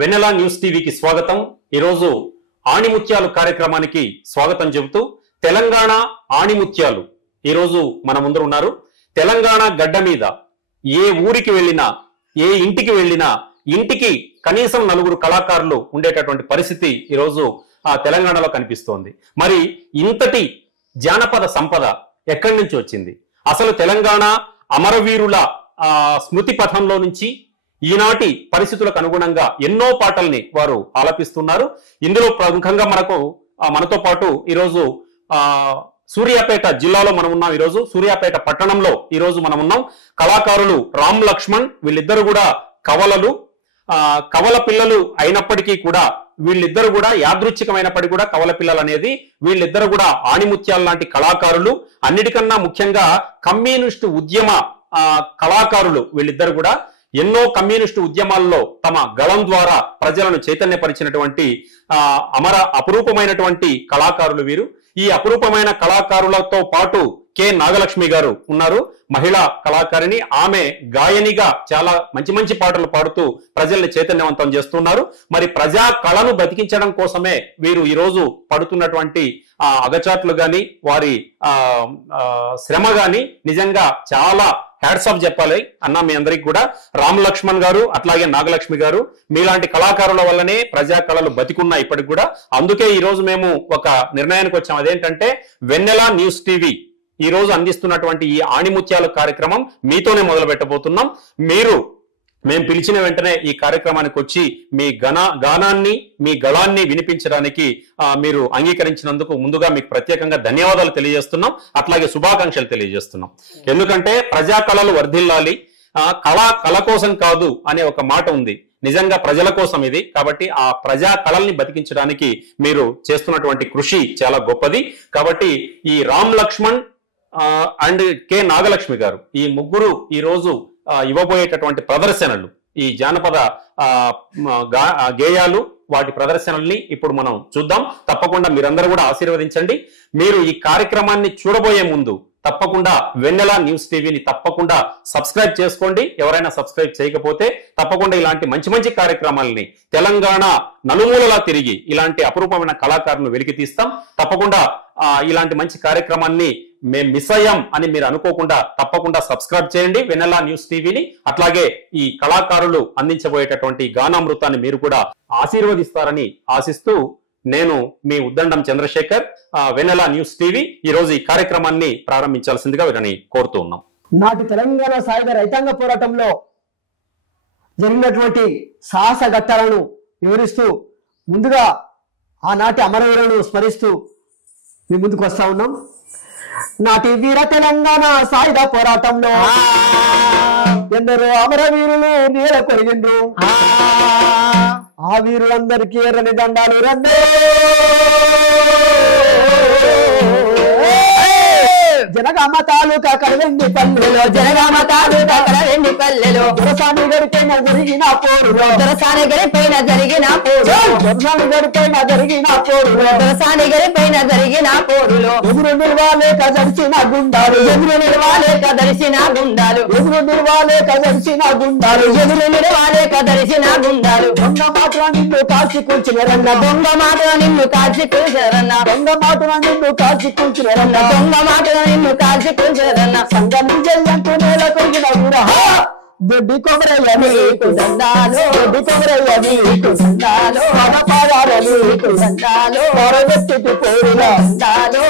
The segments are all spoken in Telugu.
వెన్నెల న్యూస్ టీవీకి స్వాగతం. ఈరోజు ఆణిముత్యాలు కార్యక్రమానికి స్వాగతం చెబుతూ తెలంగాణ ఆణిముత్యాలు ఈరోజు మన ముందు ఉన్నారు. తెలంగాణ గడ్డ మీద ఏ ఊరికి వెళ్ళినా, ఏ ఇంటికి వెళ్ళినా ఇంటికి కనీసం 4 కళాకారులు ఉండేటటువంటి పరిస్థితి ఈరోజు తెలంగాణలో కనిపిస్తోంది. మరి ఇంతటి జానపద సంపద ఎక్కడి నుంచి వచ్చింది? అసలు తెలంగాణ అమరవీరుల స్మృతి పథంలో నుంచి ఈనాటి పరిస్థితులకు అనుగుణంగా ఎన్నో పాటల్ని వారు ఆలపిస్తున్నారు. ఇందులో ప్రముఖంగా మనతో పాటు ఈరోజు సూర్యాపేట జిల్లాలో మనం ఉన్నాం. ఈరోజు సూర్యాపేట పట్టణంలో ఈరోజు మనం ఉన్నాం. కళాకారులు రామ్ లక్ష్మణ్, వీళ్ళిద్దరు కూడా కవల పిల్లలు అయినప్పటికీ కూడా వీళ్ళిద్దరు కూడా యాదృచ్ఛికమైనప్పటికీ కూడా కవల పిల్లలు అనేది వీళ్ళిద్దరు కూడా ఆణిముత్యాల లాంటి కళాకారులు. అన్నిటికన్నా ముఖ్యంగా కమ్యూనిస్టు ఉద్యమ కళాకారులు. వీళ్ళిద్దరు కూడా ఎన్నో కమ్యూనిస్టు ఉద్యమాల్లో తమ గళం ద్వారా ప్రజలను చైతన్యపరిచినటువంటి అపురూపమైనటువంటి కళాకారులు వీరు. ఈ అపురూపమైన కళాకారులతో పాటు కె నాగలక్ష్మి గారు ఉన్నారు, మహిళా కళాకారిణి. ఆమె గాయనిగా చాలా మంచి మంచి పాటలు పాడుతూ ప్రజల్ని చైతన్యవంతం చేస్తున్నారు. మరి ప్రజా కళను బతికించడం కోసమే వీరు ఈరోజు పడుతున్నటువంటి అగచాట్లు గాని, వారి శ్రమ గాని నిజంగా చాలా హ్యాట్స్ ఆఫ్ చెప్పాలి అన్న మీ అందరికి కూడా. రామ్ లక్ష్మణ్ గారు అట్లాగే నాగలక్ష్మి గారు, మీలాంటి కళాకారుల వల్లనే ప్రజా కళలు బతికున్నాయి ఇప్పటికి కూడా. అందుకే ఈ రోజు మేము ఒక నిర్ణయానికి వచ్చాం. అదేంటంటే వెన్నెల న్యూస్ టీవీ ఈ రోజు అందిస్తున్నటువంటి ఈ ఆణిముత్యాల కార్యక్రమం మీతోనే మొదలు పెట్టబోతున్నాం. మేము పిలిచిన వెంటనే ఈ కార్యక్రమానికి వచ్చి మీ గానాన్ని, మీ గళాన్ని వినిపించడానికి మీరు అంగీకరించినందుకు ముందుగా మీకు ప్రత్యేకంగా ధన్యవాదాలు తెలియజేస్తున్నాం. అట్లాగే శుభాకాంక్షలు తెలియజేస్తున్నాం. ఎందుకంటే ప్రజా కళలు వర్ధిల్లాలి, కళ కోసం కాదు అనే ఒక మాట ఉంది. నిజంగా ప్రజల కోసం ఇది. కాబట్టి ఆ ప్రజా కళల్ని బతికించడానికి మీరు చేస్తున్నటువంటి కృషి చాలా గొప్పది. కాబట్టి ఈ రామ్ లక్ష్మణ్ అండ్ కె నాగలక్ష్మి గారు, ఈ ముగ్గురు ఈ రోజు ఇవ్వబోయేటటువంటి ప్రదర్శనలు, ఈ జానపద గేయాలు, వాటి ప్రదర్శనల్ని ఇప్పుడు మనం చూద్దాం. తప్పకుండా మీరందరూ కూడా ఆశీర్వదించండి. మీరు ఈ కార్యక్రమాన్ని చూడబోయే ముందు తప్పకుండా వెన్నెల న్యూస్ టీవీని తప్పకుండా సబ్స్క్రైబ్ చేసుకోండి. ఎవరైనా సబ్స్క్రైబ్ చేయకపోతే తప్పకుండా ఇలాంటి మంచి మంచి కార్యక్రమాలని తెలంగాణ నలుమూలలా తిరిగి ఇలాంటి అపురూపమైన కళాకారులను వెలికి తీస్తాం. తప్పకుండా ఇలాంటి మంచి కార్యక్రమాన్ని మేము మిస్ అయ్యాం అని మీరు అనుకోకుండా తప్పకుండా సబ్స్క్రైబ్ చేయండి వెన్నెల న్యూస్ టీవీని. అట్లాగే ఈ కళాకారులు అందించబోయేటటువంటి గానామృతాన్ని మీరు కూడా ఆశీర్వదిస్తారని ఆశిస్తూ నేను మీ ఉద్దండం చంద్రశేఖర్, వెన్నెల న్యూస్ టీవీ ఈ రోజు ఈ కార్యక్రమాన్ని ప్రారంభించాల్సిందిగా వీరిని కోరుతూ ఉన్నాం. నాటి తెలంగాణ సాయుధ రైతాంగ పోరాటంలో జరిగినటువంటి సాహస ఘట్టాలను వివరిస్తూ ముందుగా ఆనాటి అమరవీరులను స్మరిస్తూ మీ ముందుకు వస్తా ఉన్నాం. నాటి వీర తెలంగాణ సాయుధ పోరాటంలో ఎందరో అమరవీరులు నేల కొరిగిండ్రు. ఆ వీరులందరికీ ఎర్రని దండాలు రండి. జనగామ తాలూకా కలవెండి పల్లెలో, జనగామ తాలూకా కలవెండి పల్లెలో దొరసాని గడిపైన జరిగిన పోరులో, దొరసాని గడిపైన జరిగిన పోరులో, దొరసాని గడిపైన జరిగిన పోరులో, దొరసాని గడిపైన జరిగిన పోరులో ఎదురు నిలవాలేక దర్శిన గుండాలు, ఎదురు నిలవాలేక దర్శిన గుండాలు, ఎదురు నిలవాలేక దర్శిన గుండాలు, ఎదురు నిలవాలేక దర్శిన గుండాలు. దొంగ మాటల నిన్ను కాల్చి కూర్చున్నారన్న, దొంగ మాటల నిన్ను కాల్చి కూర్చారన్న, దొంగ మాటల నిన్ను కాల్చి కూర్చున్నారన్న, దొంగ మాటల నిన్ను కాల్చి కూర్చారన్న. సంగం జల్లంటూ నేల కొరిగిన వీరా దొడ్డి కొమరయ్య నీకు దండాలు, దొడ్డి కొమరయ్య నీకు దండాలు, పదపాదాలు నీకు దండాలు, పొరగెత్తుకు పోరుల దండాలు,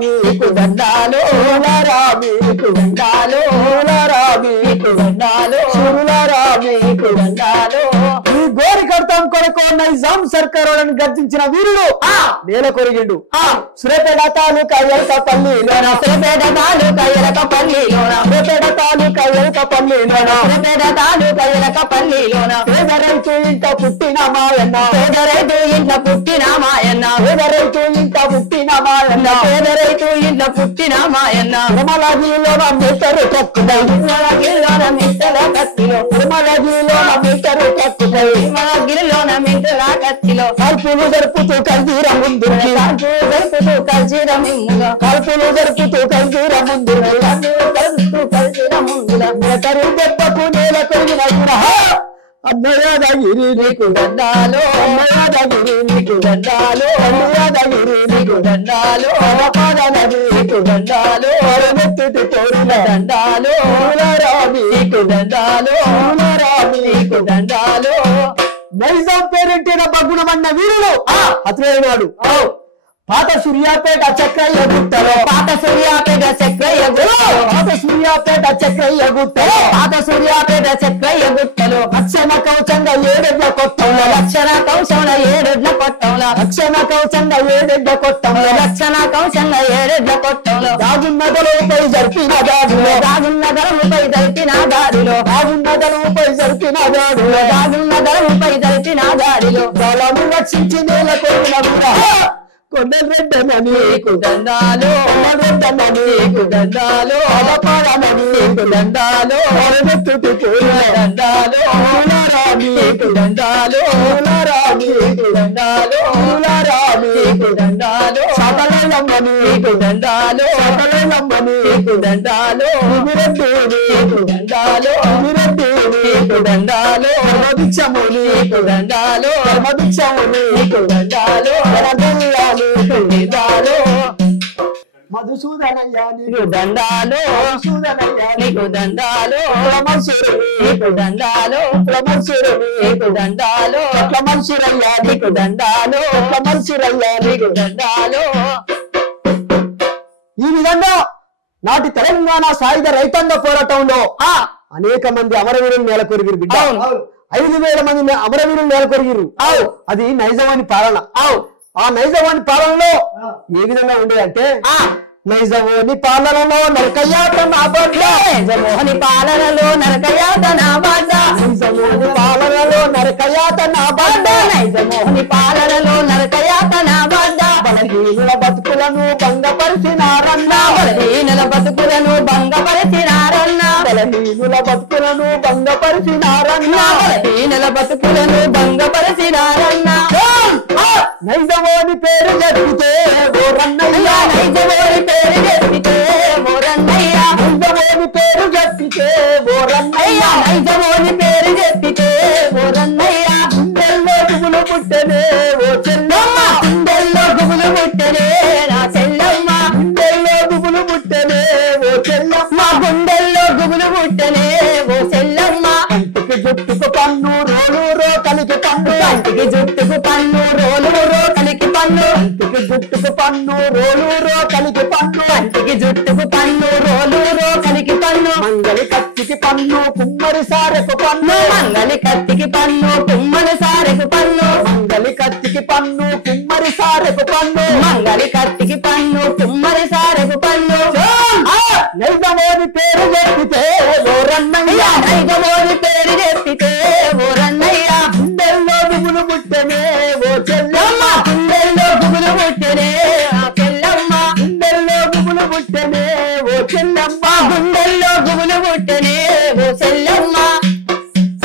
మీకు దండాలు, మీకు దండాలు, మీకు దండాలు, మీకు దండాలు. ఈ గోరి కడతాం కొరకు నైజాం సర్కారులను గర్జించిన వీరుడు నేల కొరిగిండు. సూర్యాపేట తాలూకా ఎలకపల్లిలోన, సూర్యాపేట తాలూకా ఎలకపల్లిలోన, సూర్యాపేట తాలూకా ఎలకపల్లిలోన, సూర్యాపేట తాలూకా ఎలకపల్లిలోన పేద రైతు ఇంట పుట్టిన మాయన్న, పేద రైతు ఇంట పుట్టిన మాయన్న, పేద రైతు ఇంట పుట్టిన మాయన్న, పేద రైతు ఇంట పుట్టిన మాయన్న. తిరుమలగిరిలోన మీటరు కత్తిదై, తిరుమలగిరిలోన మీటరు కత్తిలో, తిరుమలగిరిలోన మీటరు కత్తిదై, తిరుమలగిరిలోన మీటరు కత్తిలో కల్పులు జరుపుతూ కల్దీర ముందు, కల్పులు జరుపుతూ కల్దీర ముందు, కల్పులు జరుపుతూ కల్దీర ముందు, కల్పులు జరుపుతూ కల్దీర ముందు. దెబ్బకు నేల కొరిగిన అన్నయాదగిరి నీకు దండాలు అన్నయాదగిరి నీకు దండాలు అన్నయాదగిరి నీకు దండాలు పాదనది నీకు దండాలు మెత్తుటి తోడుల దండాలు రామి నీకు దండాలు రామి నీకు దండాలు నైజాం పేరెంటిన బగ్గునమన్న వీరుడు అతనేనాడు పాత సూర్యాపేట చక్రయ్య గుట్టలో పాత సూర్యాపేట చక్రయ్య గుట్టలో పాత సూర్యాపేట చక్రయ్య గుట్టలో పాత సూర్యాపేట చక్రయ్య గుట్టలో రక్షణ కవచంగా ఏడెడ్ల కొట్టంలో రక్షణ కవచంగా ఏడెడ్ల కొట్టంలో రక్షణ కవచంగా ఏడెడ్ల కొట్టంలో రక్షణ కవచంగా ఏడెడ్ల కొట్టంలో రాజున్నదలపై జరిపిన దాడిలో రాజున్నదలపై జరిపిన దాడిలో రాజున్నదలపై జరిపిన దాడిలో రాజున్నదలపై జరిపిన దాడిలో బలము రక్షించి నేల కొరిన వీరా కొండరెడ్డమని నీకు దండాలు కొండరెడ్డమని నీకు దండాలు అలపాడమని నీకు దండాలు అరవెత్తుటి పూల దండాలు రామి నీకు దండాలు రామి నీకు దండాలు రామి నీకు దండాలు సకలమ్మని నీకు దండాలు సకలమ్మని నీకు దండాలు విరద్దు నీకు దండాలు విరద్దు నీకు దండాలు ధర్మభిక్షము నీకు దండాలు ధర్మభిక్షము నీకు దండాలు మధుసూదనయ్య నీకు దండాలు మధుసూదనయ్య నీకు దండాలు ప్రమర్శురు నీకు దండాలు ప్రమర్శురు నీకు దండాలు ప్రమర్శురయ్య నీకు దండాలు ప్రమర్శురయ్య నీకు దండాలు. ఈ విధంగా నాటి తెలంగాణ సాయుధ రైతాంగ పోరాటంలో అనేక మంది అమరవీరులు నెలకొరిగిరు బిడ్డ. 5,000 మంది అమరవీరులు నెలకొరిగిరు. అది నైజామాని పాలన. ఆ నైజామాని పాలనలో ఏ విధంగా ఉండేదంటే నైజామాని పాలనలో నరకయ్యాట నా బాట నైజామోహని పాలనలో నరకయ్యాట నా బాట నైజామోహని పాలనలో నరకయ్యాట నా బాట నైజామోహని పాలనలో నరకయ్యాట నా బాట బలహీనుల బతుకులను భంగపరిచినారన్న బలహీనుల బతుకులను భంగపరిచినారన్న బలహీనుల బతుకులను భంగపరిచినారన్న బలహీనుల బతుకులను భంగపరిచినారన్న నైజామోని పేరు చెప్పితే ఓ రన్నయ్య నైజామోని పేరు చెప్పితే ఓ రన్నయ్య నైజామోని పేరు చెప్పితే ఓ రన్నయ్య నైజామోని పేరు చెప్పితే ఓ రన్నయ్య గుండెల్లో గుబులు పుట్టనే ఓ చెల్లమ్మ గుండెల్లో గుబులు పుట్టనే నా చెల్లమ్మ గుండెల్లో గుబులు పుట్టనే ఓ చెల్లమ్మ గుండెల్లో గుబులు పుట్టనే ఓ చెల్లమ్మ కంటికి జుట్టుకు పన్ను రోలు రో కలికి పన్ను కంటికి జుట్టుకు పన్ను రోలు రో కలికి పన్ను కంటికి జుట్టుకు పన్ను రోలు రో కలికి పన్ను కంటికి జుట్టుకు పన్ను రోలు రో కలికి పన్ను మంగళి కత్తికి పన్ను కుమ్మరి సారెకు పన్ను మంగళి కత్తికి పన్ను కుమ్మరి సారెకు పన్ను మంగళి కత్తికి పన్ను కుమ్మరి సారెకు పన్ను మంగళి కత్తికి పన్ను కుమ్మరి సారెకు పన్ను. నైజామోని పేరు చెప్పితే ఓ రన్నయ్య నైజామోని పేరు చెప్పితే ఓ రన్నయ్య గుండెల్లో గుబులు పుట్టనే ఓ చెల్లమ్మ గుండెల్లో గుబులు పుట్టనే ఆ చెల్లమ్మ గుండెల్లో గుబులు పుట్టనే ఓ చెల్లమ్మ గుండెల్లో గుబులు పుట్టనే ఓ చెల్లమ్మ.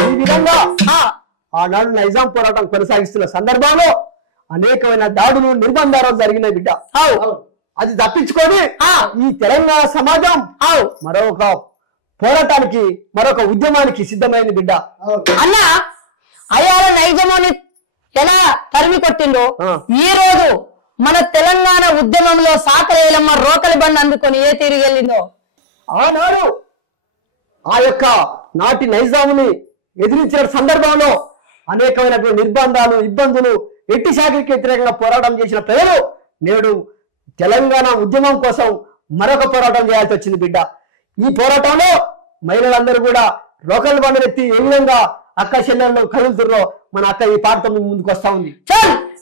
ఈ విధంగా ఆనాడు నైజాం పోరాటం కొనసాగిస్తున్న సందర్భంలో అనేకమైన దాడులు నిర్బంధాలు జరిగిన బిడ్డ. అది తప్పించుకొని ఈ తెలంగాణ సమాజం మరొక పోరాటానికి మరొక ఉద్యమానికి సిద్ధమైన బిడ్డ. అన్న అయ్యాల నైజామోని ఎలా తరిమి కొట్టిందో ఈ రోజు మన తెలంగాణ ఉద్యమంలో సాకరేలమ్మ రోకలి బండి అందుకొని ఏ తిరిగి వెళ్ళిందో ఆనాడు ఆ యొక్క నాటి నైజాముని ఎదిరించిన సందర్భంలో అనేకమైనటువంటి నిర్బంధాలు ఇబ్బందులు ఎట్టి శాఖకి వ్యతిరేకంగా పోరాటం చేసిన ప్రజలు నేడు తెలంగాణ ఉద్యమం కోసం మరొక పోరాటం చేయాల్సి వచ్చింది బిడ్డ. ఈ పోరాటంలో మహిళలందరూ కూడా రోకల్ బండెత్తి ఏ విధంగా అక్క చెల్లెళ్ళు కదులుతుర్రో మన అక్క ఈ పాటతో ముందుకు వస్తా ఉంది.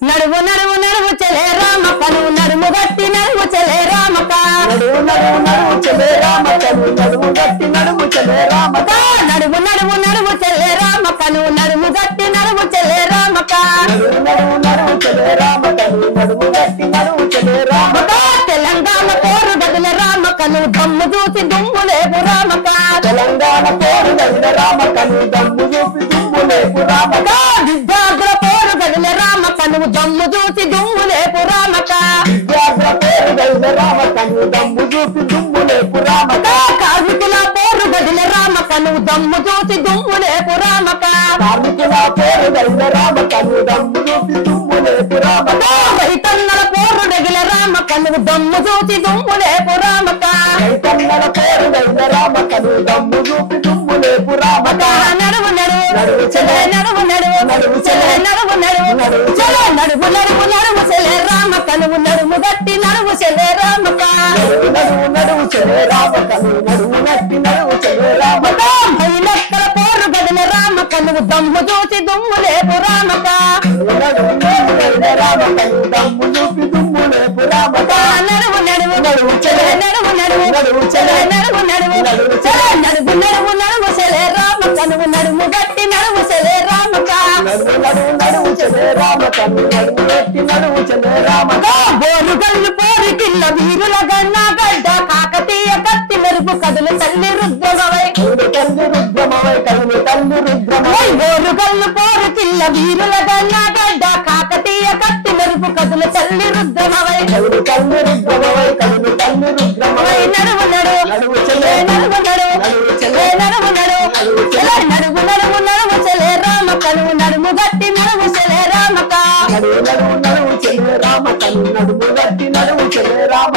నడువు నడువు నడువు చెలే రామక్క నువ్వు నడుము గట్టి నడువు చెలే రామక్క నడువు నడువు నడువు చెలే రామక్క నువ్వు నడుము గట్టి నడువు చెలే రామక్క నడువు నడువు నడువు చెలే రామక్క నువ్వు నడుము గట్టి నడువు చెలే రామక్క నడువు నడువు నడువు చెలే రామక్క నువ్వు నడుము గట్టి నడువు చెలే రామక్క తెలంగాణ పోరు గదిల రామక్క నువ్వు దమ్ము చూసి దుమ్ము లేపు రామక్క తెలంగాణ పోరు గదిల రామక్క నువ్వు దమ్ము చూసి దుమ్ము లేపు రామక్క విద్యార్థుల పోరు గదిల రామక్క నువ్వు దమ్ము చూసి దుమ్ము లేపు రామక్క విద్యార్థుల పోరు గదిల రామక్క నువ్వు దమ్ము చూసి దుమ్ము లేపు రామక్క కార్మికుల పోరు గదిల రామక్క నువ్వు దమ్ము చూసి దుమ్ము లేపు రామక్క కార్మికుల పోరు గైన రామ కను దమ్ము చూపి దుమ్ములేపు రామ రైతన్నల పోరు రగిల రామ కనువు దమ్ము చూసి దుమ్ములేపు రామక రైతన్నల పోరు గైన రామ కను దమ్ము చూపి దుమ్ములేపు రామ నడువు నడువు చెలే నడువు నడువు చెలే నడువు నడువు చెలే నడువు నడువు నడువు చెలే రామ కనువు నడుము గట్టి నడువు చెలే రామక నడువు నడువు చెలే రామ కను నడుము గట్టి నడువు చెలే రామ లెక్కల పోరు గదిన రామ కనువు దమ్ము చూసి దుమ్ములేపు రామక రామ కను దమ్ము చూపి దుమ్ములేపు రామ నడువు నడువు నడువు చెలే నడువు నడువు చెలే నడువు నడువు చెలే నడువు నడువు నడువు చెలే రామ కనువు నడుము గట్టి నడువు చెలే రామక నడువు చెలే రామ కను నడుము గట్టి నడువు చెలే రామ బోరు గల్లు పోరు కిల్ల వీరుల గన్న గడ్డ కాకతీయ కత్తి మెరుపు కదులు తల్లి రుద్రమవై తల్లి రుద్రమవై కను తల్లి రుద్రమవై బోరు గల్లు పోరు కిల్ల వీరుల గన్న గడ్డ కాకతీయ కత్తి మెరుపు కదులు తల్లి రుద్రమవై తల్లి రుద్రమవై కను తల్లి రుద్రమవై నడువు నడువు నడువు చెలే నడువు నడువు చెలే నడువు నడువు చెలే నడువు నడువు నడువు చెలే రామ కనువు నడుము గట్టి నడువు చెలే రామక నడువు చెలే రామ కను నడుము గట్టి నడువు చెలే రామ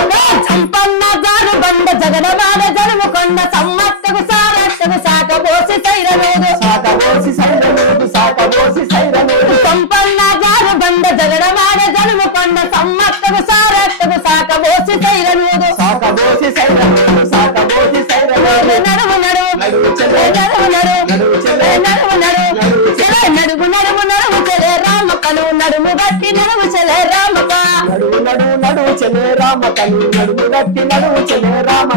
సంపన్న జాను బండ జగడమాడ జనుము కొండ సమ్మత్తకు సారత్తకు సాకబోసి సైరనోదు సాకబోసి సైరనోడు సాకబోసి సైరనోడు సంపన్న జాను బండ జగడమాడ జనుము కొండ సమ్మత్తకు సారత్తకు సాకబోసి సైరనోదు సాకబోసి సైరనోడు సాకబోసి సైరనోడు నడువు నడువు నడువు చెలే నడువు నడువు నడువు చెలే నడువు నడువు చెలే నడువు నడువు నడువు చెలే రామ కనువు నడుము గట్టి నడువు చెలే రామక నడువు చెలే రామ కను నడుము గట్టి నడువు చెలే రామ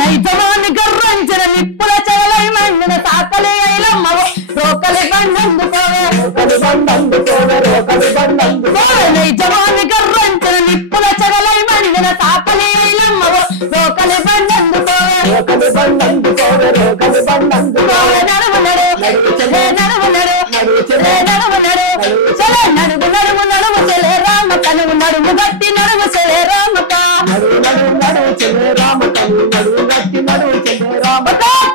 నైజమాని గర్రంచిన నిప్పుల చెలై మండిన తాకలి ఐలమ్మవ రోకలి బండందుకోవే రోకలి బండందుకోవే రోకలి బండందుకోవే నైజమాని గర్రంచిన నిప్పుల చెలై మండిన తాకలి ఐలమ్మవ రోకలి బండందుకోవే రోకలి బండందుకోవే రోకలి బండందుకోవే నడువు నడువు చెలే నడువు నడువు చెలే నడువు నడువు చెలే నడువు నడువు నడువు చెలే రామ కనువు నడుము గట్టి నడువు చెలే రామక నడువు చెలే రామ కను నడుము గట్టి నడువు చెలే రామ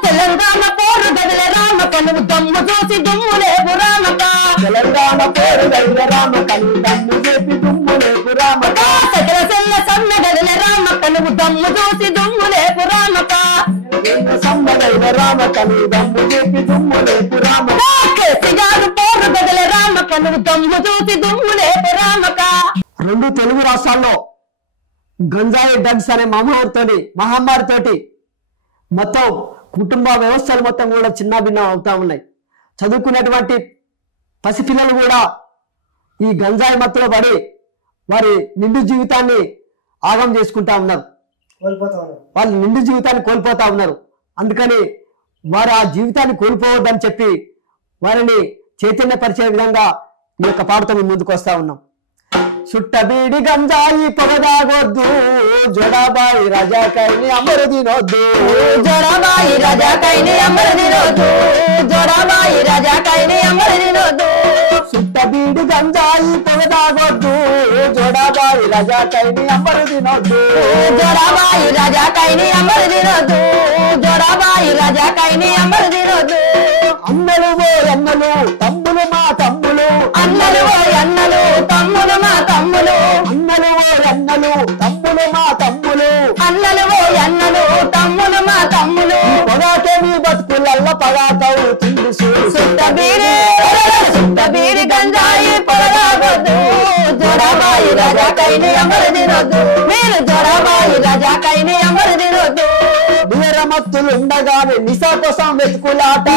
తెలంగాణ పోరు గదిలే రామ కనువు దమ్ము చూసి దుమ్ములేపు రామక తెలంగాణ పోరు గదిలే రామ కను దమ్ము చేసి దుమ్ములేపు రామ సకల సెల్ల సమ్మె గదిలే రామ కనువు దమ్ము చూసి దుమ్ములేపు రామక సమ్మదైన రామ కను దమ్ము చేసి దుమ్ములేపు రామ కేసిగారు పోరు గదిలే రామ కనువు దమ్ము చూసి దుమ్ములేపు రామక రెండు తెలుగు రాష్ట్రాల్లో గంజాయి డ్రగ్స్ అనే మహమ్మారితోటి మొత్తం కుటుంబ వ్యవస్థలు మొత్తం కూడా చిన్నాభిన్నం అవుతా ఉన్నాయి. చదువుకున్నటువంటి పసిపిల్లలు కూడా ఈ గంజాయి మత్తులో పడి వారి నిండు జీవితాన్ని ఆగం చేసుకుంటా ఉన్నారు. వాళ్ళు నిండు జీవితాన్ని కోల్పోతా ఉన్నారు. అందుకని వారు ఆ జీవితాన్ని కోల్పోవద్దని చెప్పి వారిని చైతన్యపరిచే విధంగా ఈ యొక్క పాటతో ముందుకు వస్తా ఉన్నాం. సుట్టబీడి గంజాయి పొగదాగొద్దు జోడాబాయి రజాకైని అమరు తినొద్దు జోడాబాయి రజాకైని అమరు తినొద్దు జోడాబాయి రజాకైని అమరు తినొద్దు సుట్టబీడి గంజాయి పొగదాగొద్దు జోడాబాయి రజాకైని అమరు తినొద్దు జోడాబాయి రజాకైని అమరు తినొద్దు జోడాబాయి రజాకైని అమరు తినొద్దు అన్నలు ఓ అన్నలు తమ్ములు మా తమ్ములు అన్నలు ఓ అన్నలు తమ్ములు మా తమ్ములు అన్నలు ఓ అన్నలు తమ్ములు మా తమ్ములు అన్నలు ఓ అన్నలు తమ్ములు మా తమ్ములు పొగాకే మీ బతుకులల్ల పగాకవుతుంది సుట్టబీడి గంజాయి పొగదాగొద్దు జోడాబాయి రజాకైని అమరు తినొద్దు మీరు జోడాబాయి రజాకైని అమరు తినొద్దు మత్తులుండగానే నిశా కోసం వెతుకులాట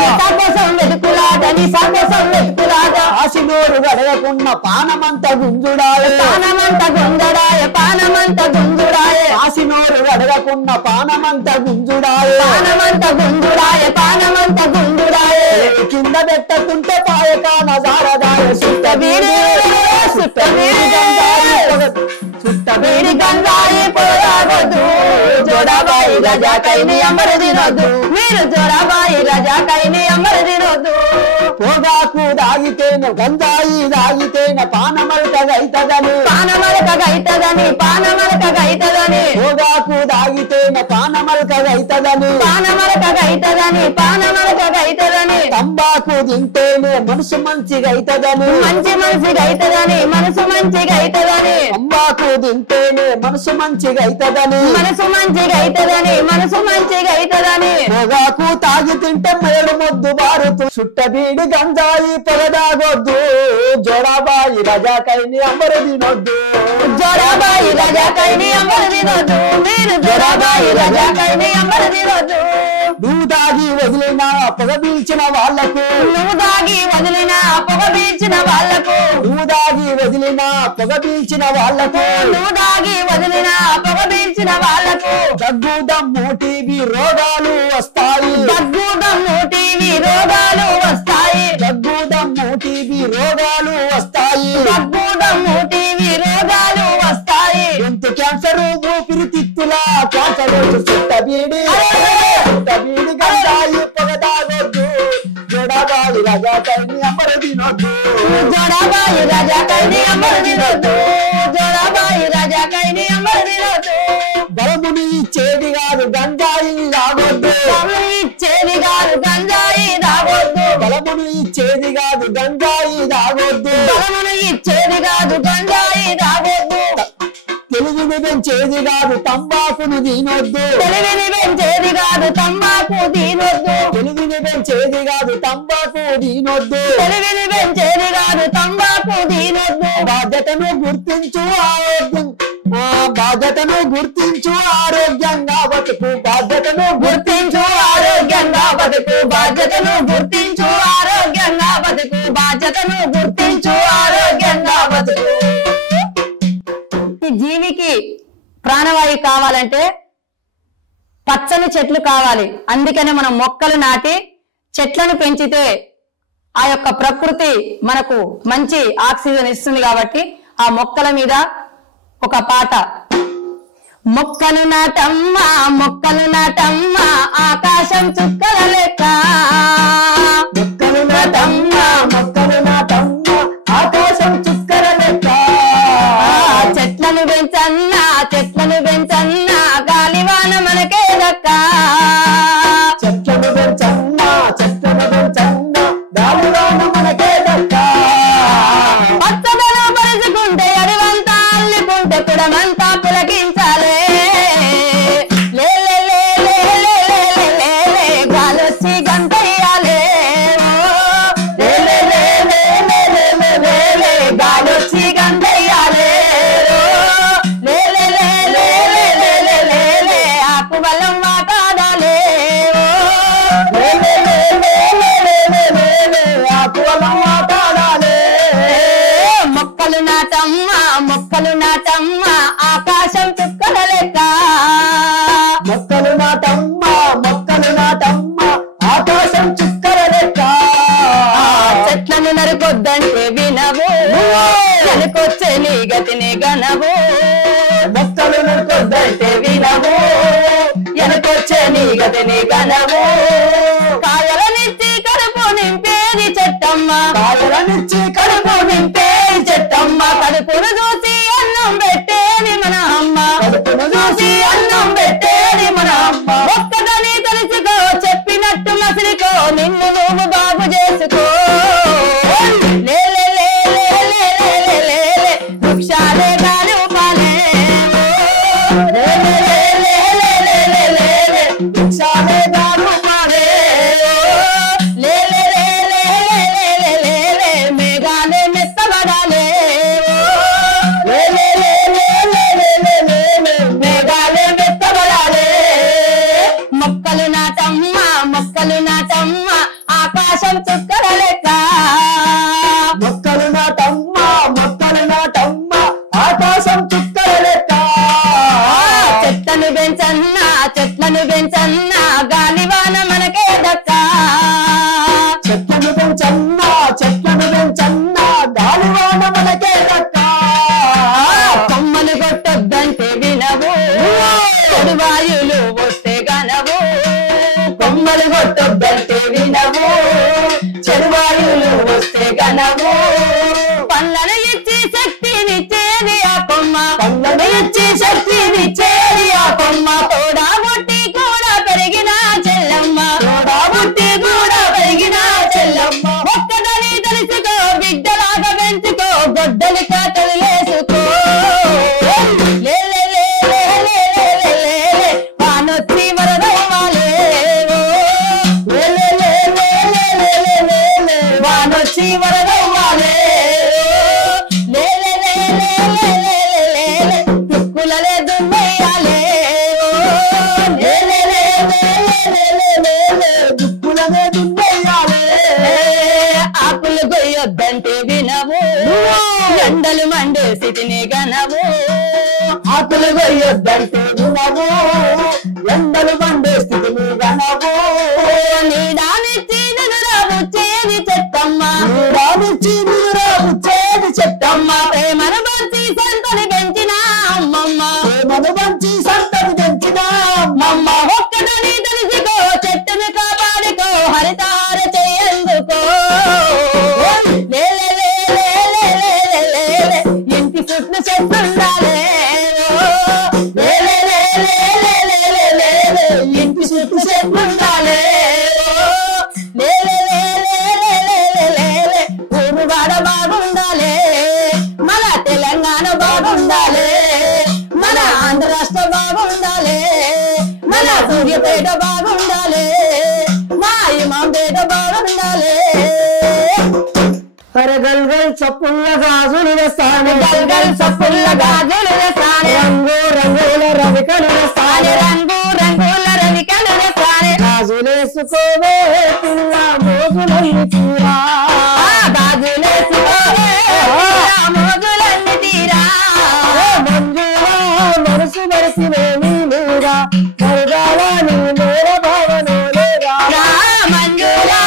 నిశా కోసం వెతుకులాట ఆశినోరు గడగకున్న పానమంత గుంజుడాయ పానమంత గుంజడాయ పానమంత గుంజుడాయ ఆశినోరు గడగకున్న పానమంత గుంజుడాయ పానమంత గుంజుడాయ పానమంత గుంజుడాయ కింద పెట్టకుంటే పాయకాన జారదాయ సుట్టబీడి సుట్టబీడి గంజాయి పొగదాగొద్దు జోడాబాయి రజాకైని అమరు తినొద్దు మీరు జోడాబాయి రజాకైని అమరు తినొద్దు పొగాకు దాగితేనే గంజాయి దాగితేనే పానమల్కగైతదని పానమలకగైతదని పానమలకగైతదని పొగాకు దాగితేనే పానమల్కగైతదని పానమలకగైతదని పానమలకగైతదని తంబా తంబాకు తింటేనే మనసు మంచిగా అయితదని మంచి మంచిగా అయితదని మనసు మంచిగా అయితదని తంబాకు తింటేనే మనసు మంచిగా అయితదని మనసు మంచిగా అయితదని మనసు మంచిగా అయితదని పొగాకు తాగి తింటే మేడు మొద్దు బారుతూ చుట్టబీడి గంజాయి పొగదాగొద్దు జోడాబాయి రజాకైని అమరు తినొద్దు జోడాబాయి రజాకైని అమరు తినొద్దు మీరు జోడాబాయి రజాకైని అమరు తినొద్దు నువ్వు దాగి వదిలిన పొగ పీల్చిన వాళ్లకు నువ్వు దాగి వదిలిన పొగ పీల్చిన వాళ్లకు నువ్వు దాగి వదిలిన పొగ పీల్చిన వాళ్లకు నువ్వు దాగి వదిలిన పొగ పీల్చిన వాళ్లకు దగ్గు దమ్ము టీబీ రోగాలు వస్తాయి దగ్గు దమ్ము టీవీ రోగాలు వస్తాయి దగ్గు దమ్ము టీబీ రోగాలు వస్తాయి దగ్గు దమ్ము టీవీ రోగాలు వస్తాయి గొంతు క్యాన్సర్ ఊపిరితిత్తుల క్యాన్సర్ చుట్టబీడి గంజాయి పొగదాగొద్దు జోడాబాయి రజాకైని అమరు తినొద్దు జోడాబాయి రజాకైని అమరు తినొద్దు జోడాబాయి రజాకైని అమరు తినొద్దు బలముని ఇచ్చేది కాదు గంజాయి తాగొద్దు బలమును ఇచ్చేది కాదు గంజాయి తాగొద్దు బలమును ఇచ్చేది కాదు గంజాయి తాగొద్దు బలమును ఇచ్చేది కాదు గంజాయి తాగొద్దు తెలుగుని పెంచేది కాదు తంబాకును తినొద్దు తెలివిని పెంచేది కాదు తంబాకు తినొద్దు తెలుగుని పెంచేది కాదు తంబాకు తినొద్దు తెలివిని పెంచేది కాదు తంబాకు తినొద్దు బాధ్యతను గుర్తించు ఆరోగ్యం బాధ్యతను గుర్తించు ఆరోగ్యంగా బతుకు బాధ్యతను గుర్తించు ఆరోగ్యంగా బతుకు బాధ్యతను గుర్తించు ఆరోగ్యంగా బతుకు బాధ్యతను గుర్తించు ఆరోగ్యంగా బతుకు ఈ జీవికి ప్రాణవాయువు కావాలంటే పచ్చని చెట్లు కావాలి. అందుకనే మనం మొక్కలు నాటి చెట్లను పెంచితే ఆ యొక్క ప్రకృతి మనకు మంచి ఆక్సిజన్ ఇస్తుంది. కాబట్టి ఆ మొక్కల మీద ఒక పాట. మొక్కలు నాటమ్మా మొక్కలు నాటమ్మా ఆకాశం చుక్కల లెక్క మొక్కలు నాటమ్మా మొక్కలు నాటమ్మా ఆకాశం చుక్కల లెక్క చెట్లను పెంచన్నా చెట్లను పెంచన్నా గాలివాన మనకే దక్క చెట్లను పెంచన్నా చెట్లను పెంచన్నా గాలివాన మనకే దక్క పచ్చదనం పరుచుకుంటే అడివంతా అల్లుకుంటే కుడమంతా పులకించాలే గాలొచ్చి గంతయ్యాలే గాలొచ్చి గంతయ్యాలే ఆకు బలం మాట్లాడాలే మొక్కలు నాటమ్మా మొక్కలు నాటమ్మా ఆకాశం చుక్కల లెక్క మొక్కలు నాటమ్మా మొక్కలు నాటమ్మా ఆకాశం చుక్కల లెక్క చెట్లను నరుకొద్దంటే వినవు వెనుకొచ్చే నీ గతిని గనవు మొక్కలు నరుకొద్దంటే వినవు వెనుకొచ్చే నీ గతిని గనవు కాయలనిచ్చి కడుపు నింపేది చెట్టమ్మ కాయలనిచ్చి కడుపు నింపేది చెట్టమ్మ కడుపును చూసి అన్నం పెట్టేది మన అమ్మ కడుపును చూసి అన్నం పెట్టేది మన అమ్మ ఒక్కదని తెలుసుకో చెప్పినట్టు మసిలికో నిన్ను నువ్వు బాగు చేసుకో వృక్షాలే గాలి ఉపాలే వృక్షాలే దారుమాలే మేఘాలే మెత్తబడాలే మేఘాలే మెత్తబడాలే మొక్కలు నాటమ్మా మొక్కలు నాటమ్మా ఆకాశం చుక్కల లెక్క మొక్కలు నాటమ్మా మొక్కలు నాటమ్మా ఆకాశం చుక్కల లెక్క చెట్లను పెంచన్నా చెట్లను పెంచన్నా గాలివాన మనకే దక్క చెట్లను పెంచన్నా చెట్లను పెంచన్నా గాలివాన మనకే దక్క కొమ్మలు కొట్టొద్దంటే వినవు వాయువులు వస్తే గనవు కొమ్మలు కొట్టొద్దంటే వినవు చెడువాయువులు వస్తే గనవు పళ్ళను ఇచ్చి శక్తినిచ్చేది ఆ కొమ్మ పళ్ళను ఇచ్చి శక్తినిచ్చేది ఆ కొమ్మ తోడా బుట్టి కూడా పెరిగిన చెల్లమ్మ తోడా బుట్టి కూడా పెరిగిన చెల్లమ్మ గనవు ఎండలు మండే స్థితిని గనవు ఆకులు కొయ్యొద్దంటే వినవు ఎండలు మండే స్థితిని గనవు నీడానిచ్చి నిదురాబు చేది చెట్టమ్మ రానిచ్చి నీరాబు చేది చెట్టమ్మ ప్రేమను పంచి సంతని పెంచిన అమ్మమ్మ ప్రేమను పంచి సంతని పెంచిన అమ్మ ఒక్కదని తెలుసుకో చెట్టుని కాపాడుకో హరితార చేయందుకో ఇంటి చుట్టూ చెట్టుండాలే ఇంటి చుట్టూ చెట్టుండాలే ఊరు వాడ బాగుండాలి మన తెలంగాణ బాగుండాలి మన ఆంధ్ర రాష్ట్రం బాగుండాలి మన సూర్యపేట బాగుండాలి మా ఇమాంపేట బాగుండాలి గల్గల్ చప్పుల్ల గాజులు వేస్తాను గల్గల్ చప్పుల్ల గాజులు వేస్తాను రంగు రంగుల రవికలు వేస్తాను రంగు రంగుల రవికలు వేస్తాను గాజులేసుకోవే పిల్ల మోజులన్నీ తీరా గాజులేసుకోవే మోజులన్నీ తీరా మంజులా మనసు మరిసినే నీ మీరా మరుగాల నీ మేర భావనో లేరా మంజులా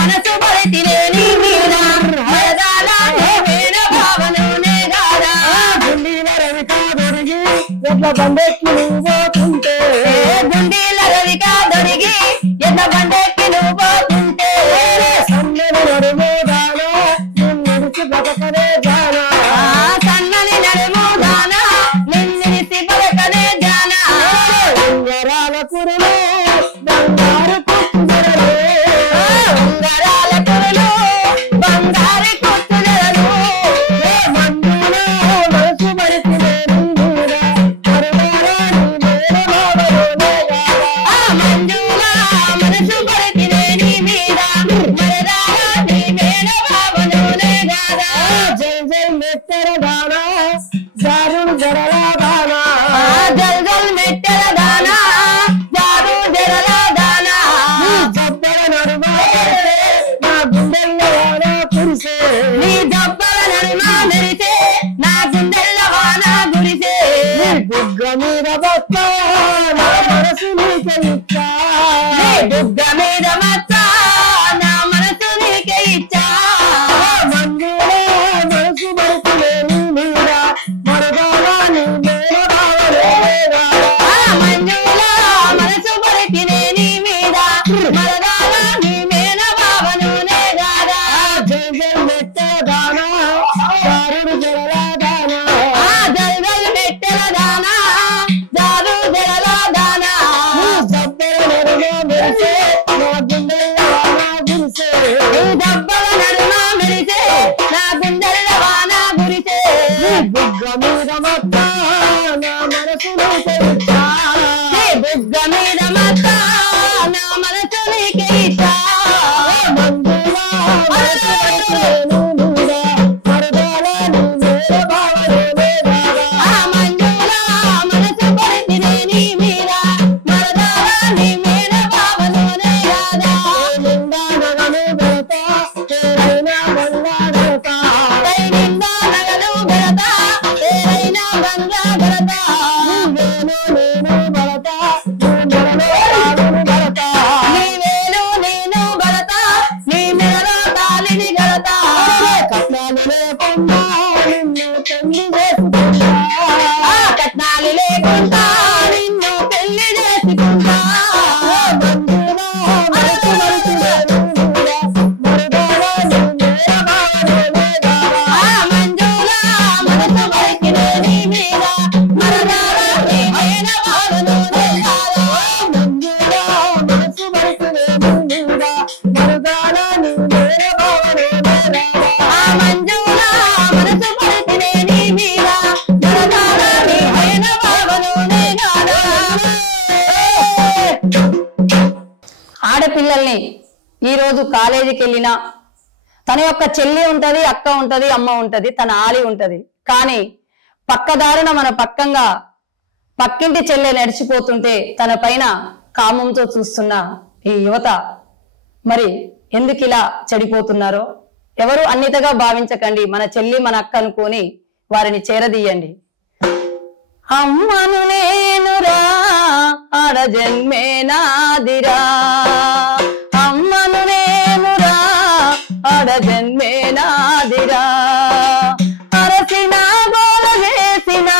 మనసు పడితినే నీ మీద మరదాలా నేవేన భావననే గారా గుండీల రవిక దొరికి ఎట్ల బండెక్కి నువ్వు పోతుంటే గుండీల రవిక దొరికి ఎన్న బండెక్కి నువ్వు పోతుంటే సన్నని నడుమోదానా నిన్నిడిచి బతకనే జానా సన్నని నడుము దానా నిన్నిసి పలకనే జానా ఉంగరాల కురులు బంగారు కుచ్చుదరలు ఉంగరాల కురులు బంగారు కుచ్చుదరలు మంజులా మనసు మరిసినే నీ మీద మరుగాల నీ మేర భావనో లేరా మంజులా మనసు పడితినే నీ మీద మరదాలా నీ మేన భావననే గారా జై జై మెత్తర దానా జారుడు జరల దానా జల్ జల్ మెట్టెల దానా జారు జరల దానా జబ్బల నడుమ నా గుండెల్లో వాన కురిసే నీ దబ్బల నడుమ మెరిసే నా గుండెల్ల వాన గురిసే బుగ్గ మీద బొత్త నా మనసు నీకే ఇచ్చా నీ బుగ్గ మీద మచ్చ నా మనసు నీకే ఇచ్చా మంజులా మనసు మరిసినే నీ మీద మరగాల నీ మేర భావనో లేరా మంజులా మనసు పడితినే నీ మీద మరదాల నీ మేన భావనునే గారా జై జై మెత్తర దానా జారుడు జరల దానా జల్ జల్ మెట్టెల దానా జారు జరల దానా జబ్బల నడుమ మెరిసే నా గుండెల్లో వాన కురిసే నీ దబ్బల నడుమ మెరిసే నా గుండెల్ల వాన గురిసే బుగ్గ మీద మత్త నా మనసు నీకే ఇచ్చా నీ బుగ్గ మీద మత్త నా మనసు నీకే ఇచ్చా మంజులా మనసు మరిసినే నీ మీద మరుగాల నీ మేర భావనో లేరా మంజులా మనసు పడితినే నీ మీద మరదాల నీ మేన భావనునే గారా నిండా నగలు పెడతా తేరైనా బంగా పెడతా కై నిండా నగలు గడతా ఏరైనా బంగ్లా గడతా నేను బడతా నువ్వు మెడలో తాళులు బడతా నీ వేలు నేను గడతా నీ మెడలో తాళిని గడతా కట్నాలు లేకుండా నిన్ను పెళ్లి చేసుకుంటా కట్నాలు లేకుండా నిన్ను పెళ్లి చేసుకుంటా మంజులా మనసు మరిసినే నీ మీద మరుగాల నీ మేర భావనో లేరా మంజులా మనసు పలికినే నీ మీద మరదాల నీ మేన భావనునే గారా మంజులా మనసు మరిసినే నీ మీద మరుగాల నీ మేర భావనో లేరా మంజులా మనసు పలికినే నీ మీద మరదాల నీ మేన భావనునే గారా ఆడపిల్లల్ని ఈ రోజు కాలేజీకి వెళ్ళినా తన యొక్క చెల్లి ఉంటది, అక్క ఉంటది, అమ్మ ఉంటది, తన ఆలి ఉంటది. కానీ పక్కదారున మన పక్కింటి చెల్లె నడిచిపోతుంటే తన పైన కామంతో చూస్తున్న ఈ యువత మరి ఎందుకు ఇలా చెడిపోతున్నారో ఎవరు అన్నితగా భావించకండి. మన చెల్లి మన అక్క అనుకొని వారిని చేరదీయండి. అమ్మను నేనురా ఆడ జన్మే నాదిరా, అమ్మను నేనురా ఆడ జన్మే నాదిరా, అరసిన గోల చేసిన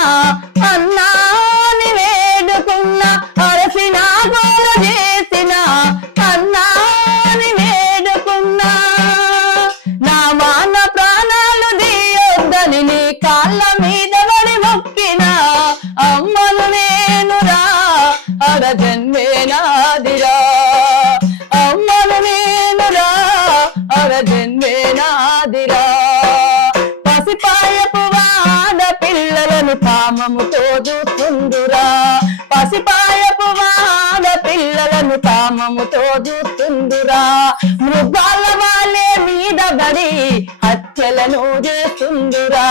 అన్నాని వేడుకున్నా, అరసిన గోల చేసిన అన్నాని వేడుకున్నా, నా మాన ప్రాణాలు తీయొద్దని నీ కాళ్ళ మీద పడి మొక్కినా, అమ్మను నేనురా ఆడ జన్మే నాదిరా, అమ్మను నేనురా ఆడ జన్మే నాదిరా, పసిపాయపు వాడ పిల్లలను కామముతో చూస్తుందురా, పసిపాయపు వాడ పిల్లలను కామముతో చూస్తుందురా, మృగాల వాళ్ళే మీద బడి హత్యలను చేస్తుందురా,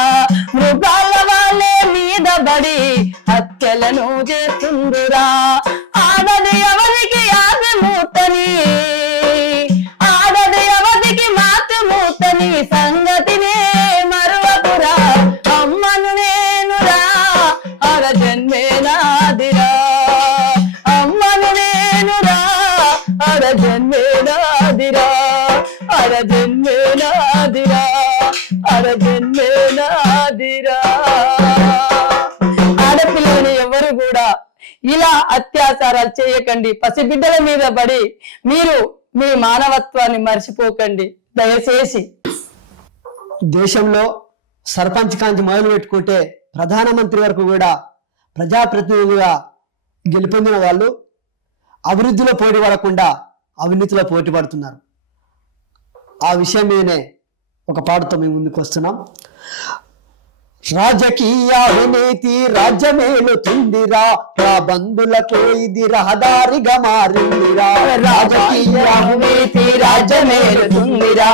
మృగాల వాళ్ళే మీద బడి హత్యలను చేస్తుందురా, ఆడది ఎవరికి ఆత్మూర్తని, ఆడది ఎవరికి మాతృమూర్తని సంగతినే మరువకురా, అమ్మను నేనురా ఆడ జన్మే నాదిరా, అమ్మను నేనురా ఆడ జన్మే నాదిరా, ఆడ జన్మే నాదిరా, ఆడ జన్మే నాదిరా. ఆడపిల్లలని ఎవరు కూడా ఇలా అత్యాచారాలు చేయకండి. పసిబిడ్డల మీద పడి మీరు మీ మానవత్వాన్ని మర్చిపోకండి దయచేసి. దేశంలో సర్పంచ్ కాంచి మొదలు పెట్టుకుంటే ప్రధానమంత్రి వరకు కూడా ప్రజాప్రతినిధులుగా గెలుపొందిన వాళ్ళు అభివృద్ధిలో పోటీ పడకుండా అవినీతిలో పోటీ పడుతున్నారు. ఆ విషయం మీదనే ఒక పాటతో మేము ముందుకు వస్తున్నాం. రాజకీయ అవినీతి రాజ్యమేలుతుందిరా, బంధులకు ఇది రహదారిగా మారిందిరా, రాజకీయ అవినీతి రాజ్యమేలుతుందిరా,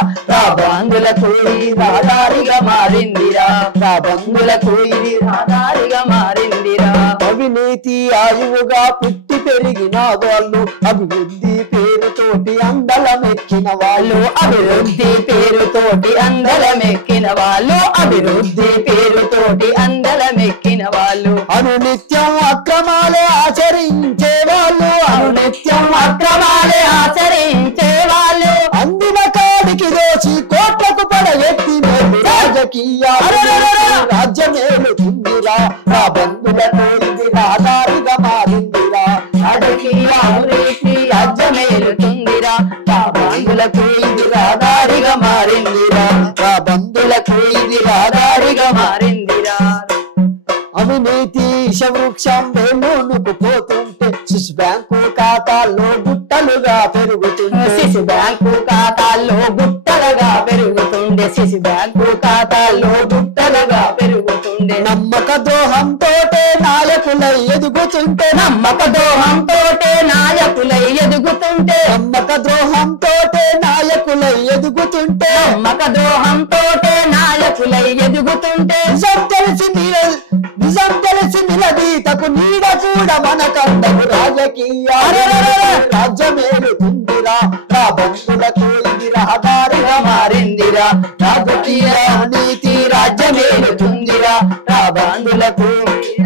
బంధులకు ఇది రహదారిగా మారిందిరా, బంధులకు ఇది రహదారిగా మారిందిరా, అవినీతి ఆయువుగా పుట్టి పెరిగిన వాళ్ళు అభివృద్ధి పేరుతోటి అందలమెక్కిన వాళ్ళు, అభివృద్ధి పేరుతోటి అందలమెక్కిన వాళ్ళు, అభివృద్ధి పేరుతోటి అందలమెక్కిన వాళ్ళు, అనునిత్యం అక్రమాలే ఆచరించే వాళ్ళు, అనునిత్యం అక్రమాలే ఆచరించే వాళ్ళు, అందిన కాడికి దోచి కోట్లకు పడ ఎత్తిన రాజకీయ రాజ్యమేలుతుందిరా, బంధులకు ఇది రహదారిగా మారిందిరా, రాజకీయ అవినీతి రాజ్యమేలుతుందిరా, బంధులకు ఇది రహదారిగా మారిందిరా, బంధులకు ఇది రహదారిగా మారిందిరా. అవినీతి విషవృక్షం వేణుకు పోతుంటే శిశు బ్యాంకు ఖాతాల్లో గుట్టలుగా పెరుగుతుంది, శిశు బ్యాంకు ఖాతాల్లో గుట్టలుగా పెరుగుతుండే, శిశు బ్యాంకు ఖాతాల్లో గుట్టలుగా పెరుగుతుండే, నమ్మక ద్రోహంతోటే నాయకులై ఎదుగుతుంటే, నమ్మక ద్రోహంతోటే నాయకులై ఎదుగుతుంటే, నమ్మక ద్రోహంతోటే నాయకులై ఎదుగుతుంటే, నమ్మక ద్రోహంతోటే నాయకులై ఎదుగుతుంటే, నిజం తెలిసి నిలదీతకు నీడ కూడా మనకందరు రాజకీయ రాజ్యమేలుతుందిరా, బంధులకు ఇది రహదారిగా మారిందిరా, రాజకీయ అవినీతి రాజ్యమేలుతుందిరా, బంధులకు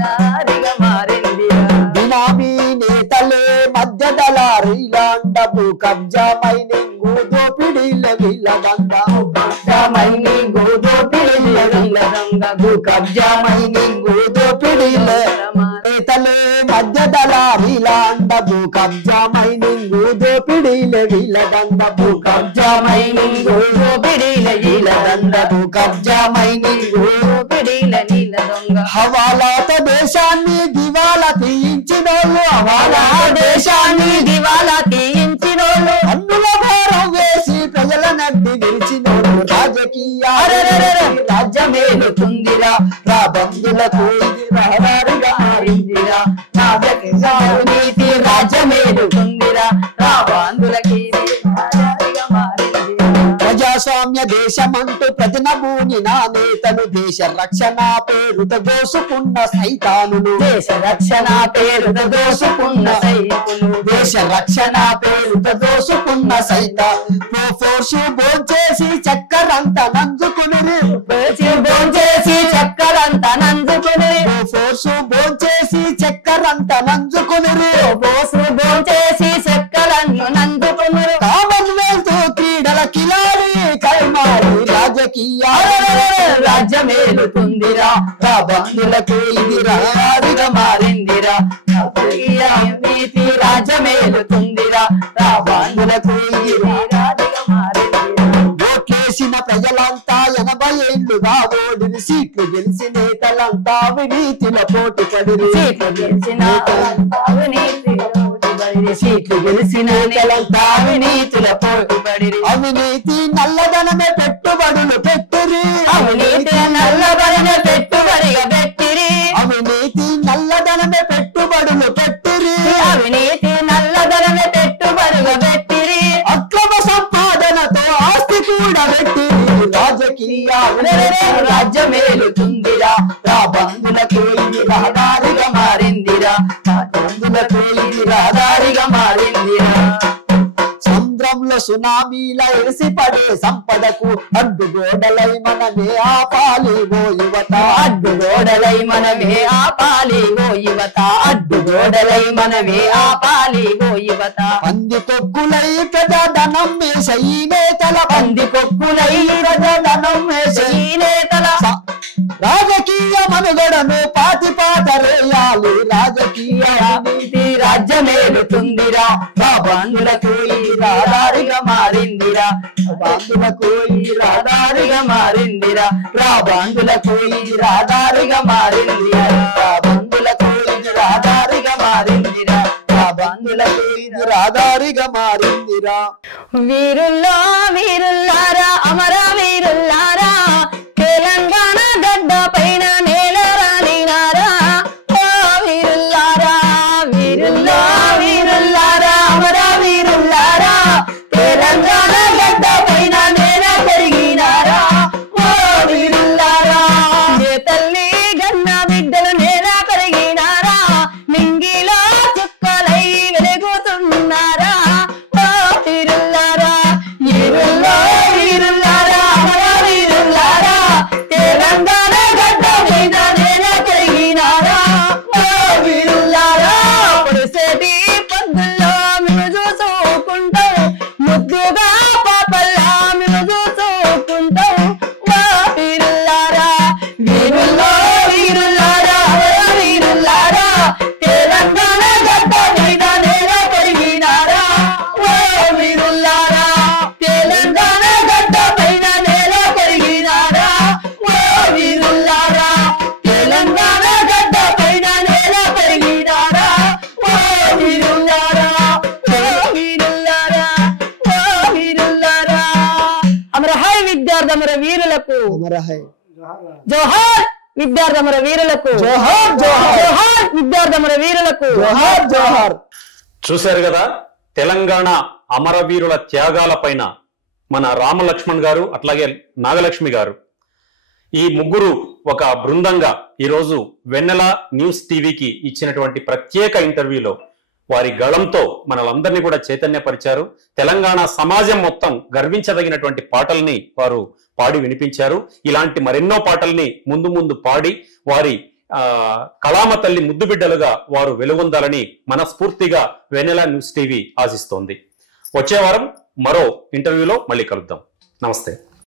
రహదారిగా మారిందిరా. బినామీ నేతలే మధ్య దళారీలాండ భూ కబ్జా మైనింగు దోపిడీల వీళ్ళ దండ, మైనింగు దోపిడీల దొంగ, భూ కబ్జా మైనింగు దోపిడీల నేతలే మధ్య దళారీలాండ భూ కబ్జా మైనింగు దోపిడీల వీళ్ళ దండ, భూ కబ్జా మైనింగు దోపిడీల వీళ్ళ దండ, భూ కబ్జా మైనింగు దోపిడీల నీళ్ళ దొంగ, హవాలాత దేశాన్ని దివాలా తీయించినోళ్ళు, హవాలా దేశాన్ని దివాలా తీయించినోళ్ళు, అన్నుల భారం వేసి ప్రజల నడ్డి విరిచినోళ్ళు రాజకీయ రాజ్యమేలుతుందిరా, బంధులకు ఇది రహదారిగా మారిందిరా, రాజకీయ అవినీతి రాజ్యమేలుతుందిరా, బంధులకి రహదారిగా మారిందిరా. ప్రజాస్వామ్య దేశమంటూ ప్రతినభూని నా నేత నేతలు దేశ రక్షణ పేరుతో దోసుకున్న సైతానులు దేశ రక్షణ పేరుతో దోసుకున్న సైనికులు దేశ రక్షణ పేరుతో దోసుకున్న సైతాను ఫోర్సు భోంచేసి చక్కరంతా నందుకుని భోంచేసి చక్కరంతా నందుకుని ఫోర్సు భోంచేసి చక్కరంతా నందుకుని భోంచేసి చక్కలను నందుకుని కామన్వెల్త్ క్రీడల కిలాడి కైమారి రాజకీయ రాజ్యమేలుతుందిరా రా బంధులకు ఇది రాడిగా మారిందిరా నీతి రాజ్యమేలుతుందిరా రా బంధులకు ఇది రాజుగా మారిందిరా ఓట్లేసిన ప్రజలంతా 80 ఏళ్లుగా ఓడిని సీట్లు గెలిచి నేతలంతా అవినీతిల పోటీ పడిరి సీట్లు గెలిచిన సీట్లు గెలిచిన నేతలంతా అవినీతుల పోటీపడిరి అవినీతి నల్లధనమే పెట్టుబడులు పెట్టిరి అవినీతి నల్లబడిన పెట్టుబడిగా పెట్టిరి అవినీతి నల్లధనమే పెట్టుబడులు పెట్టిరి అవినీతి నల్లబడిన పెట్టుబడిగా పెట్టిరి అక్రమ సంపాదనతో ఆస్తి కూడా పెట్టిరి రాజకీయ రాజ్యమేలుతుందిరా రా బంధులకు ఇది రహదారిగా మారిందిరా బంధులకు ఇది రహదారిగా మారిందిరా సముద్రంలో సునామీల ఎరిసి పడే సంపదకు అడ్డుగోడలై మనమే ఆపాలి ఓ యువత అడ్డుగోడలై మనమే ఆపాలి ఓ యువత అడ్డుగోడలై మనమే ఆపాలి ఓ యువత పంది కొక్కులై ప్రజాధనం వేసే ఈ నేతల పంది కొక్కులై ప్రజాధనం వేసే ఈ నేతల రాజకీయ మనుగడను పాతిపాతరేయాలి రాజకీయ నీతి రాజ్యమేలుతుందిరా రా బంధులకు ఈ రహదారిగా మారిందిరా బంధులకు ఈ రహదారిగా మారిందిరా రా బంధులకు ఈ రహదారిగా మారిందిరా రా బంధులకు ఈ రహదారిగా మారిందిరా రా బంధులకు ఇది రహదారిగా మారిందిరా వీరుల్లో వీరుల్లారా అమర వీరుల్లారా తెలంగాణ గడ్డ పైన నేల రానినారా ఓ వీరుల్లారా వీరుల్లో వీరుల్లారా అమర వీరుల్లారా తెలంగాణ గడ్డ పైన నేల పెరిగినారా ఓ వీరుల్లారా ఏ తల్లి గన్న బిడ్డలు నేల పెరిగినారా మింగిలో చుక్కలై వెలుగుతున్నారా ఓ వీరుల్లారా వీరుల్లో వీరుల్లారా అమర వీరుల్లారా తెలంగాణ గడ్డ మీద నేల పెరిగినారా ఓ వీరుల్లారా పొడిసేటి పొద్దుల్లో మేము చూసుకుంటాం ముద్దుగా పాపల్లా మేము చూసుకుంటాం ఓ వీరుల్లారా వీరుల్లో వీరుల్లారా అమర వీరుల్లారా తెలంగాణ గడ్డ మీద నేల పెరిగినారా ఓ వీరుల్లారా తెలంగాణ గడ్డ పైన నేల పెరిగినారా ఓ వీరుల్లారా తెలంగాణ గడ్డ పైన నేల పెరిగినారా ఓ వీరుల్లారా ఓ వీరుల్లారా ఓ వీరుల్లారా అమర హై విద్యార్థి అమర వీరులకు జోహార్ విద్యార్థి అమర వీరులకు జోహార్ జోహార్ జోహార్ విద్యార్థి అమర వీరులకు జోహార్ జోహార్ చూశారు కదా తెలంగాణ అమరవీరుల త్యాగాల పైన మన రామలక్ష్మణ్ గారు అట్లాగే నాగలక్ష్మి గారు ఈ ముగ్గురు ఒక బృందంగా ఈరోజు వెన్నెల న్యూస్ టీవీకి ఇచ్చినటువంటి ప్రత్యేక ఇంటర్వ్యూలో వారి గళంతో మనలందరినీ కూడా చైతన్యపరిచారు. తెలంగాణ సమాజం మొత్తం గర్వించదగినటువంటి పాటల్ని వారు పాడి వినిపించారు. ఇలాంటి మరెన్నో పాటల్ని ముందు ముందు పాడి వారి కళామ తల్లి ముద్దు బిడ్డలుగా వారు వెలుగొందాలని మనస్ఫూర్తిగా వెన్నెల న్యూస్ టీవీ ఆశిస్తోంది. వచ్చే వారం మరో ఇంటర్వ్యూలో మళ్ళీ కలుద్దాం. నమస్తే.